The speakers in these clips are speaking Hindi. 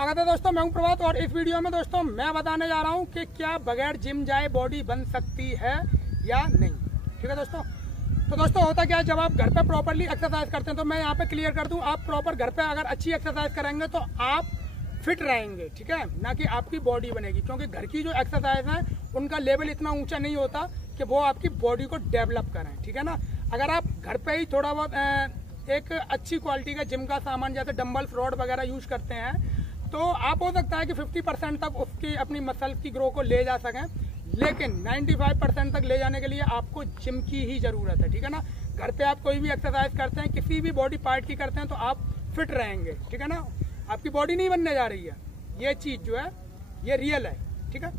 स्वागत है दोस्तों, मैं हूं प्रभात और इस वीडियो में दोस्तों मैं बताने जा रहा हूं कि क्या बगैर जिम जाए बॉडी बन सकती है या नहीं। ठीक है दोस्तों, तो दोस्तों होता क्या है, जब आप घर पे प्रॉपरली एक्सरसाइज करते हैं, तो मैं यहाँ पे क्लियर कर दूं, आप प्रॉपर घर पे अगर अच्छी एक्सरसाइज करेंगे तो आप फिट रहेंगे। ठीक है ना, कि आपकी बॉडी बनेगी, क्योंकि घर की जो एक्सरसाइज है उनका लेवल इतना ऊंचा नहीं होता कि वो आपकी बॉडी को डेवलप करें। ठीक है ना, अगर आप घर पे ही थोड़ा बहुत एक अच्छी क्वालिटी का जिम का सामान जैसे डंबल्स रॉड वगैरह यूज करते हैं, तो आप हो सकता है कि 50% तक उसकी अपनी मसल की ग्रो को ले जा सकें, लेकिन 95% तक ले जाने के लिए आपको जिम की ही जरूरत है। ठीक है ना, घर पे आप कोई भी एक्सरसाइज करते हैं, किसी भी बॉडी पार्ट की करते हैं, तो आप फिट रहेंगे। ठीक है ना, आपकी बॉडी नहीं बनने जा रही है, ये चीज जो है ये रियल है। ठीक है,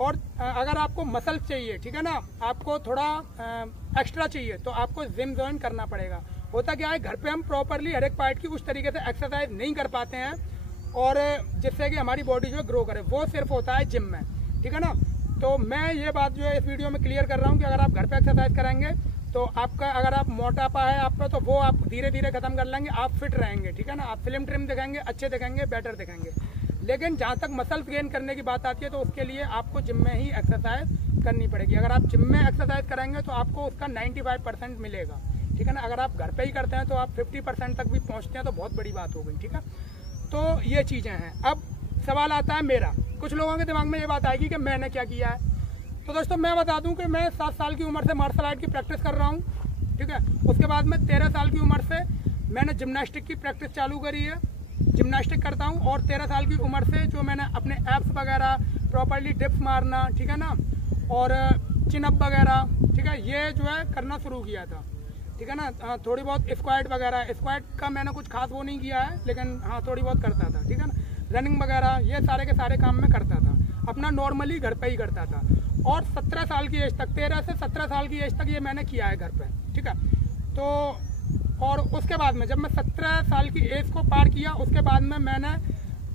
और अगर आपको मसल चाहिए, ठीक है ना, आपको थोड़ा एक्स्ट्रा चाहिए, तो आपको जिम ज्वाइन करना पड़ेगा। होता क्या है, घर पे हम प्रॉपरली हर एक पार्ट की उस तरीके से एक्सरसाइज नहीं कर पाते हैं और जिससे कि हमारी बॉडी जो है ग्रो करे, वो सिर्फ होता है जिम में। ठीक है ना, तो मैं ये बात जो है इस वीडियो में क्लियर कर रहा हूँ कि अगर आप घर पे एक्सरसाइज करेंगे तो आपका, अगर आप मोटापा है आप पे, तो वो आप धीरे धीरे खत्म कर लेंगे, आप फिट रहेंगे। ठीक है ना, आप फिल्म ट्रिम दिखेंगे, अच्छे दिखेंगे, बेटर दिखेंगे। लेकिन जहाँ तक मसल्स गेन करने की बात आती है, तो उसके लिए आपको जिम में ही एक्सरसाइज करनी पड़ेगी। अगर आप जिम में एक्सरसाइज करेंगे तो आपको उसका 95% मिलेगा। ठीक है ना, अगर आप घर पे ही करते हैं तो आप 50% तक भी पहुँचते हैं, तो बहुत बड़ी बात हो गई। ठीक है, तो ये चीज़ें हैं। अब सवाल आता है मेरा, कुछ लोगों के दिमाग में ये बात आएगी कि मैंने क्या किया है। तो दोस्तों मैं बता दूं कि मैं 7 साल की उम्र से मार्शल आर्ट की प्रैक्टिस कर रहा हूँ। ठीक है, उसके बाद में 13 साल की उम्र से मैंने जिम्नास्टिक की प्रैक्टिस चालू करी है, जिम्नास्टिक करता हूँ। और 13 साल की उम्र से जो मैंने अपने एप्स वगैरह प्रॉपरली डिप्स मारना, ठीक है ना, और चिनअप वगैरह, ठीक है, ये जो है करना शुरू किया था। ठीक है ना, थोड़ी बहुत स्क्वाट वगैरह, स्क्वाट का मैंने कुछ खास वो नहीं किया है, लेकिन हाँ थोड़ी बहुत करता था। ठीक है ना, रनिंग वगैरह ये सारे के सारे काम मैं करता था, अपना नॉर्मली घर पे ही करता था। और 17 साल की एज तक, 13 से 17 साल की एज तक ये मैंने किया है घर पे। ठीक है, तो और उसके बाद में जब मैं 17 साल की एज को पार किया, उसके बाद में मैंने,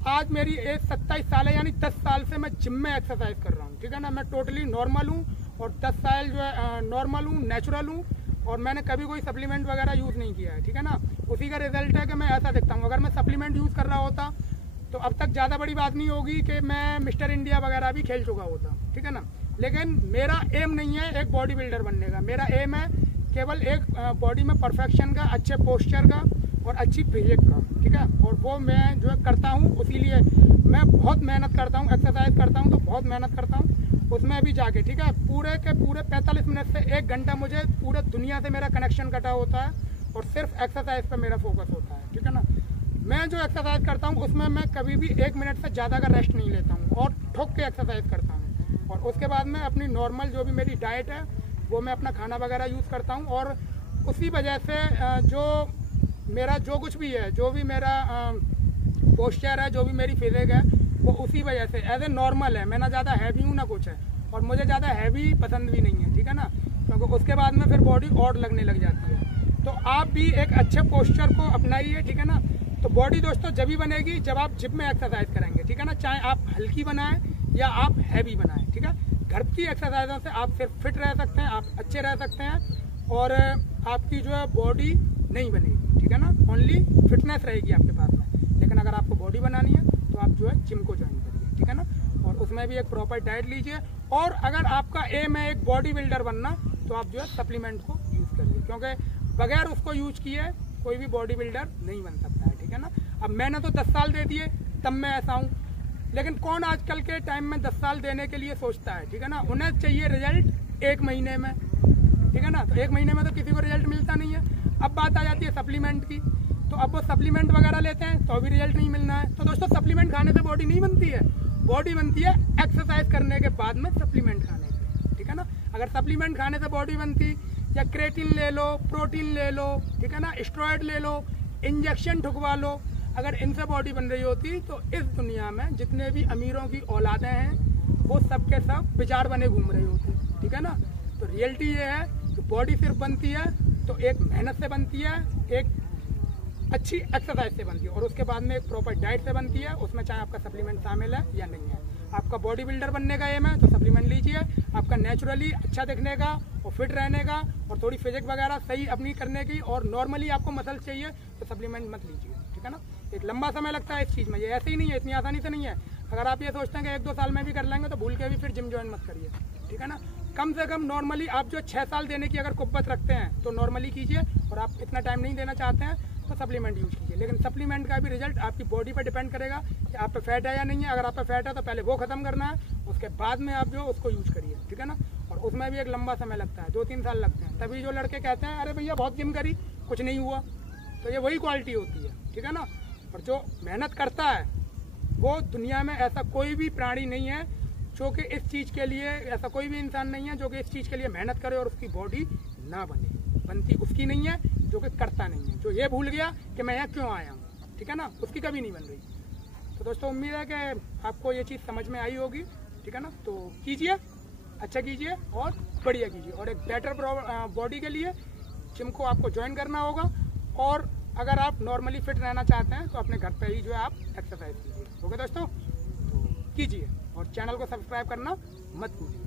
आज मेरी एज 27 साल है, यानी 10 साल से मैं जिम में एक्सरसाइज कर रहा हूँ। ठीक है ना, मैं टोटली नॉर्मल हूँ और 10 साल जो है नॉर्मल हूँ, नेचुरल हूँ, और मैंने कभी कोई सप्लीमेंट वगैरह यूज़ नहीं किया है। ठीक है ना, उसी का रिजल्ट है कि मैं ऐसा दिखता हूँ। अगर मैं सप्लीमेंट यूज़ कर रहा होता तो अब तक ज़्यादा बड़ी बात नहीं होगी कि मैं मिस्टर इंडिया वगैरह भी खेल चुका होता। ठीक है ना, लेकिन मेरा एम नहीं है एक बॉडी बिल्डर बनने का, मेरा एम है केवल एक बॉडी में परफेक्शन का, अच्छे पोस्चर का और अच्छी फिजिक का। ठीक है, और वो मैं जो है करता हूँ, इसीलिए मैं बहुत मेहनत करता हूँ, एक्सरसाइज करता हूँ तो बहुत मेहनत करता हूँ उसमें भी जाके। ठीक है, पूरे के पूरे 45 मिनट से 1 घंटा मुझे पूरे दुनिया से मेरा कनेक्शन कटा होता है और सिर्फ एक्सरसाइज पर मेरा फोकस होता है। ठीक है ना, मैं जो एक्सरसाइज करता हूँ उसमें मैं कभी भी 1 मिनट से ज़्यादा का रेस्ट नहीं लेता हूँ और ठोक के एक्सरसाइज करता हूँ। और उसके बाद में अपनी नॉर्मल जो भी मेरी डाइट है वो मैं अपना खाना वगैरह यूज़ करता हूँ, और उसी वजह से जो मेरा जो कुछ भी है, जो भी मेरा पोस्चर है, जो भी मेरी फिजिक है, वो उसी वजह से एज ए नॉर्मल है। मैं ना ज़्यादा हैवी हूँ ना कुछ है, और मुझे ज़्यादा हैवी पसंद भी नहीं है। ठीक है ना, क्योंकि उसके बाद में फिर बॉडी और लगने लग जाती है। तो आप भी एक अच्छे पोस्चर को अपनाइए। ठीक है ना, तो बॉडी दोस्तों जब भी बनेगी जब आप जिम में एक्सरसाइज करेंगे। ठीक है ना, चाहे आप हल्की बनाएं या आप हैवी बनाएं। ठीक है, घर की एक्सरसाइजों से आप सिर्फ फिट रह सकते हैं, आप अच्छे रह सकते हैं, और आपकी जो है बॉडी नहीं बनेगी। ठीक है ना, ओनली फिटनेस रहेगी आपके पास में। लेकिन अगर आपको बॉडी बनानी है तो आप जो है जिम को ज्वाइन करिए। ठीक है ना, और उसमें भी एक प्रॉपर डाइट लीजिए। और अगर आपका एम है एक बॉडी बिल्डर बनना, तो आप जो है सप्लीमेंट को यूज़ करिए, क्योंकि बगैर उसको यूज किए कोई भी बॉडी बिल्डर नहीं बन सकता है। ठीक है ना, अब मैंने तो 10 साल दे दिए तब मैं ऐसा हूँ, लेकिन कौन आजकल के टाइम में 10 साल देने के लिए सोचता है। ठीक है ना, उन्हें चाहिए रिजल्ट 1 महीने में। ठीक है ना, तो 1 महीने में तो किसी को रिजल्ट मिलता नहीं है। अब बात आ जाती है सप्लीमेंट की, तो अब वो सप्लीमेंट वगैरह लेते हैं तो अभी रिजल्ट नहीं मिलना है। तो दोस्तों सप्लीमेंट खाने से बॉडी नहीं बनती है, बॉडी बनती है एक्सरसाइज करने के बाद में सप्लीमेंट खाने से। ठीक है ना, अगर सप्लीमेंट खाने से बॉडी बनती, या क्रेटिन ले लो, प्रोटीन ले लो, ठीक है ना, स्टेरॉइड ले लो, इंजेक्शन ठुकवा लो, अगर इनसे बॉडी बन रही होती तो इस दुनिया में जितने भी अमीरों की औलादें हैं वो सब के सब बेचार बने घूम रही होती। ठीक है ना, तो रियलिटी ये है कि बॉडी सिर्फ बनती है तो एक मेहनत से बनती है, एक अच्छी एक्सरसाइज से बनती है, और उसके बाद में एक प्रॉपर डाइट से बनती है। उसमें चाहे आपका सप्लीमेंट शामिल है या नहीं है। आपका बॉडी बिल्डर बनने का एम है तो सप्लीमेंट लीजिए, आपका नेचुरली अच्छा दिखने का और फिट रहने का और थोड़ी फिजिक वगैरह सही अपनी करने की, और नॉर्मली आपको मसल चाहिए तो सप्लीमेंट मत लीजिए। ठीक है ना, एक लंबा समय लगता है इस चीज़ में, ये ऐसे ही नहीं है, इतनी आसानी से नहीं है। अगर आप ये सोचते हैं कि 1-2 साल में भी कर लेंगे तो भूल के भी फिर जिम ज्वाइन मत करिए, ठीक है ना। कम से कम नॉर्मली आप जो 6 साल देने की अगर कुव्वत रखते हैं तो नॉर्मली कीजिए, और आप इतना टाइम नहीं देना चाहते हैं तो सप्लीमेंट यूज कीजिए। लेकिन सप्लीमेंट का भी रिजल्ट आपकी बॉडी पर डिपेंड करेगा कि आप पे फैट है या नहीं है। अगर आप पे फैट है तो पहले वो खत्म करना है, उसके बाद में आप जो उसको यूज करिए, ठीक है ना। और उसमें भी एक लंबा समय लगता है, 2-3 साल लगते हैं। तभी जो लड़के कहते हैं अरे भैया बहुत जिम करी कुछ नहीं हुआ, तो ये वही क्वालिटी होती है, ठीक है ना। और जो मेहनत करता है वो दुनिया में ऐसा कोई भी प्राणी नहीं है जो कि इस चीज़ के लिए, ऐसा कोई भी इंसान नहीं है जो कि इस चीज़ के लिए मेहनत करे और उसकी बॉडी ना बने। बनती उसकी नहीं है जो कि करता नहीं है, जो ये भूल गया कि मैं यहाँ क्यों आया हूँ, ठीक है ना, उसकी कभी नहीं बन रही। तो दोस्तों उम्मीद है कि आपको ये चीज़ समझ में आई होगी, ठीक है ना। तो कीजिए, अच्छा कीजिए और बढ़िया कीजिए, और एक बेटर बॉडी के लिए जिम को आपको ज्वाइन करना होगा। और अगर आप नॉर्मली फिट रहना चाहते हैं तो अपने घर पे ही जो है आप एक्सरसाइज कीजिए। ओके दोस्तों, तो कीजिए और चैनल को सब्सक्राइब करना मत भूलिए।